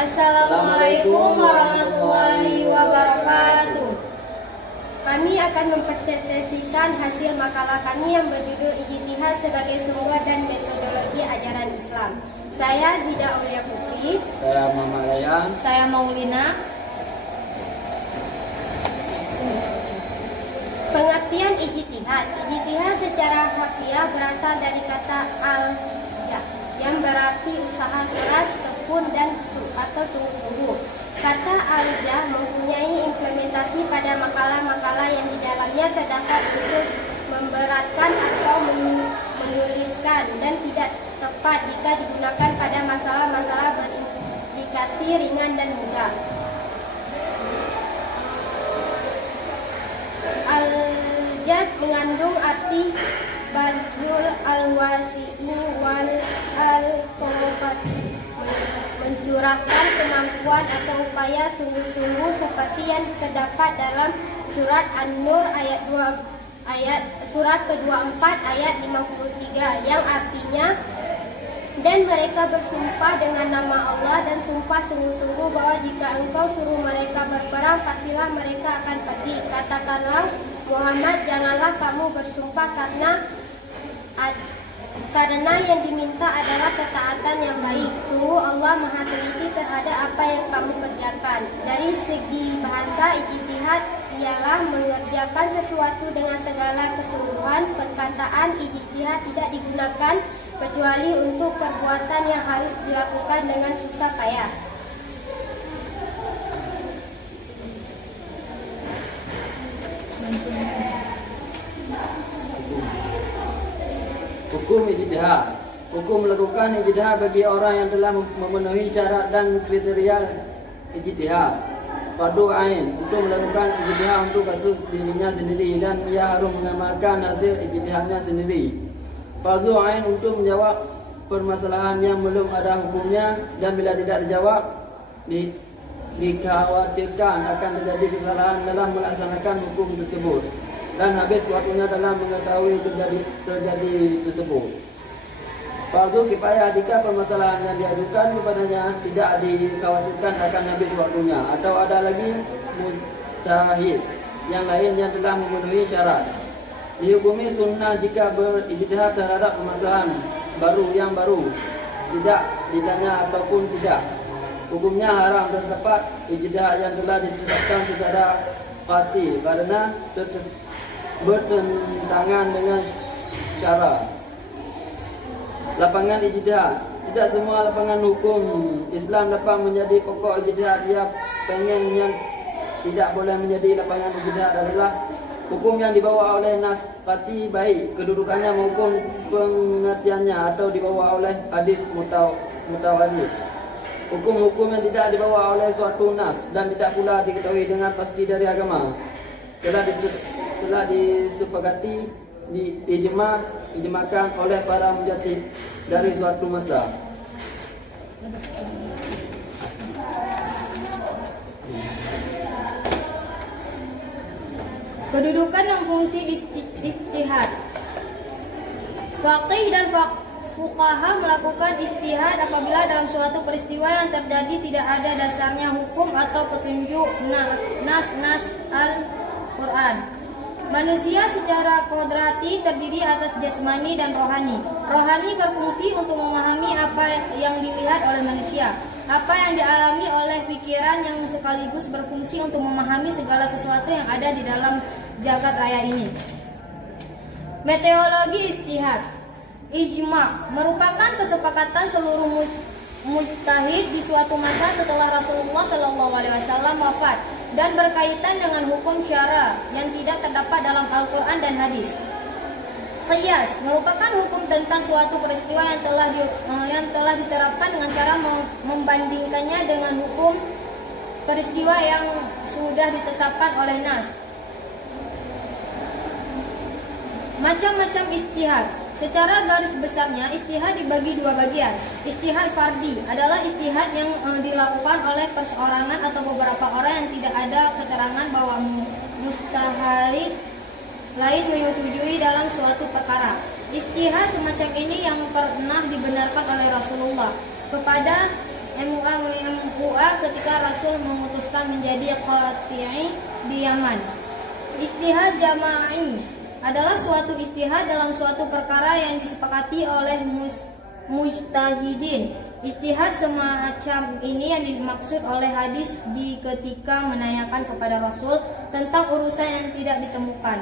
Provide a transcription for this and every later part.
Assalamualaikum warahmatullahi wabarakatuh. Kami akan mempresentasikan hasil makalah kami yang berjudul Ijtihad sebagai sumber dan metodologi ajaran Islam. Saya Zida Aulia Putri. Saya Mama Rayan. Saya Maulina. Pengertian ijtihad. Ijtihad secara harfiah berasal dari kata al-jah yang berarti usaha keras, tekun dan atau sungguh-sungguh. Kata al-jah mempunyai implementasi pada makalah-makalah yang di dalamnya terdapat unsur memberatkan atau menyulitkan dan tidak tepat jika digunakan pada masalah-masalah berimplikasi ringan dan mudah. Al-jad mengandung arti bazul al-wasi'i wal al-qawfati, mencurahkan kemampuan atau upaya sungguh-sungguh seperti yang terdapat dalam surat An-Nur surat ke-24 ayat 53 yang artinya, dan mereka bersumpah dengan nama Allah dan sumpah sungguh-sungguh bahwa jika engkau suruh mereka berperang, pastilah mereka akan pergi. Katakanlah, Muhammad, janganlah kamu bersumpah karena yang diminta adalah ketaatan yang baik. Sungguh Allah Maha teliti terhadap apa yang kamu kerjakan. Dari segi bahasa, ijtihad ialah mengerjakan sesuatu dengan segala kesungguhan. Perkataan ijtihad tidak digunakan kecuali untuk perbuatan yang harus dilakukan dengan susah payah. Hukum ijtihad. Hukum melakukan ijtihad bagi orang yang telah memenuhi syarat dan kriteria ijtihad. Fardu ain, untuk melakukan ijtihad untuk kasus dirinya sendiri dan ia harus mengamalkan hasil ijtihadnya sendiri. Fardu ain untuk menjawab permasalahan yang belum ada hukumnya dan bila tidak dijawab dikhawatirkan akan terjadi kesalahan dalam melaksanakan hukum tersebut dan habis waktunya dalam mengetahui terjadi tersebut. Fardu kifayah, jika permasalahan yang diajukan kepadanya tidak dikhawatirkan akan habis waktunya, atau ada lagi mujtahid yang lain yang telah memenuhi syarat. Dihukumi sunnah jika berijtihad terhadap permasalahan yang baru, tidak ditanya ataupun tidak. Hukumnya haram terdapat ijtihad yang telah ditetapkan secara qat'i karena bertentangan dengan syara. Lapangan ijtihad. Tidak semua lapangan hukum Islam dapat menjadi pokok ijtihad. Dia pengen yang tidak boleh menjadi lapangan ijtihad adalah hukum yang dibawa oleh nas qat'i baik kedudukannya maupun pengertiannya atau dibawa oleh hadis mutawatir. Hukum-hukum yang tidak dibawa oleh suatu nas dan tidak pula diketahui dengan pasti dari agama telah disepakati diijmakan oleh para mujtahid dari suatu masa. Kedudukan dan fungsi ijtihad. Faqih dan fuqaha melakukan ijtihad apabila dalam suatu peristiwa yang terjadi tidak ada dasarnya hukum atau petunjuk nas Al-Quran. Manusia secara kodrati terdiri atas jasmani dan rohani. Rohani berfungsi untuk memahami apa yang dilihat oleh manusia, apa yang dialami oleh pikiran, yang sekaligus berfungsi untuk memahami segala sesuatu yang ada di dalam jagat raya ini. Metodologi ijtihad. Ijma merupakan kesepakatan seluruh mujtahid di suatu masa setelah Rasulullah SAW wafat dan berkaitan dengan hukum syara yang tidak terdapat dalam Al-Quran dan hadis. Qiyas merupakan hukum tentang suatu peristiwa yang telah diterapkan dengan cara membandingkannya dengan hukum peristiwa yang sudah ditetapkan oleh nas. Macam-macam ijtihad. Secara garis besarnya, ijtihad dibagi dua bagian. Ijtihad fardi adalah ijtihad yang dilakukan oleh perseorangan atau beberapa orang yang tidak ada keterangan bahwa mustahid lain menyetujui dalam suatu perkara. Ijtihad semacam ini yang pernah dibenarkan oleh Rasulullah kepada MUA ketika Rasul memutuskan menjadi qati'i di Yaman. Ijtihad jama'i adalah suatu ijtihad dalam suatu perkara yang disepakati oleh mujtahidin. Ijtihad semacam ini yang dimaksud oleh hadis di ketika menanyakan kepada Rasul tentang urusan yang tidak ditemukan.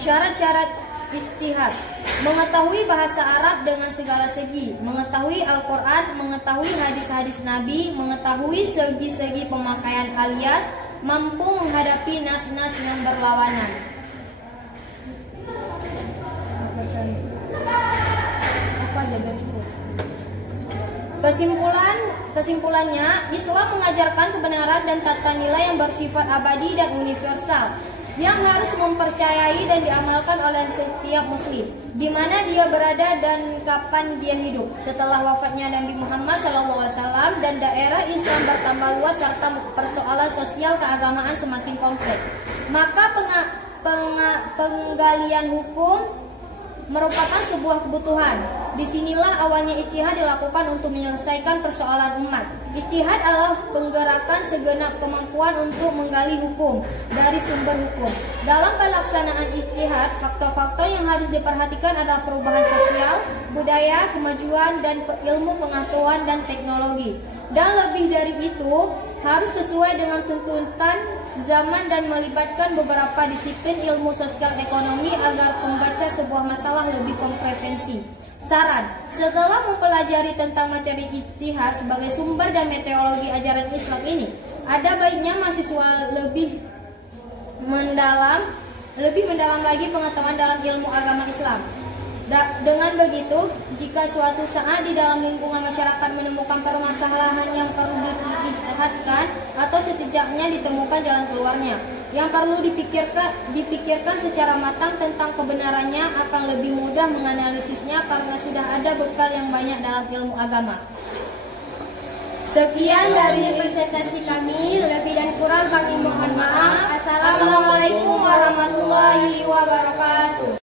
Syarat-syarat ijtihad: mengetahui bahasa Arab dengan segala segi, mengetahui Al-Quran, mengetahui hadis-hadis Nabi, mengetahui segi-segi pemakaian alias mampu menghadapi nas-nas yang berlawanan. Kesimpulannya, Islam mengajarkan kebenaran dan tata nilai yang bersifat abadi dan universal, yang harus mempercayai dan diamalkan oleh setiap muslim, di mana dia berada dan kapan dia hidup. Setelah wafatnya Nabi Muhammad SAW dan daerah Islam bertambah luas serta persoalan sosial keagamaan semakin kompleks, maka penggalian hukum merupakan sebuah kebutuhan. Disinilah awalnya ijtihad dilakukan untuk menyelesaikan persoalan umat. Ijtihad adalah penggerakan segenap kemampuan untuk menggali hukum dari sumber hukum. Dalam pelaksanaan ijtihad, faktor-faktor yang harus diperhatikan adalah perubahan sosial, budaya, kemajuan, dan ilmu pengetahuan dan teknologi. Dan lebih dari itu, harus sesuai dengan tuntutan zaman dan melibatkan beberapa disiplin ilmu sosial ekonomi agar membaca sebuah masalah lebih komprehensif. Saran: setelah mempelajari tentang materi ijtihad sebagai sumber dan metodologi ajaran Islam ini, ada baiknya mahasiswa lebih mendalam lagi pengetahuan dalam ilmu agama Islam. Dengan begitu, jika suatu saat di dalam lingkungan masyarakat menemukan permasalahan yang perlu diijtihadkan atau setidaknya ditemukan jalan keluarnya, yang perlu dipikirkan secara matang tentang kebenarannya, akan lebih mudah menganalisisnya karena sudah ada bekal yang banyak dalam ilmu agama. Sekian dari presentasi kami, lebih dan kurang kami mohon maaf. Assalamualaikum warahmatullahi wabarakatuh.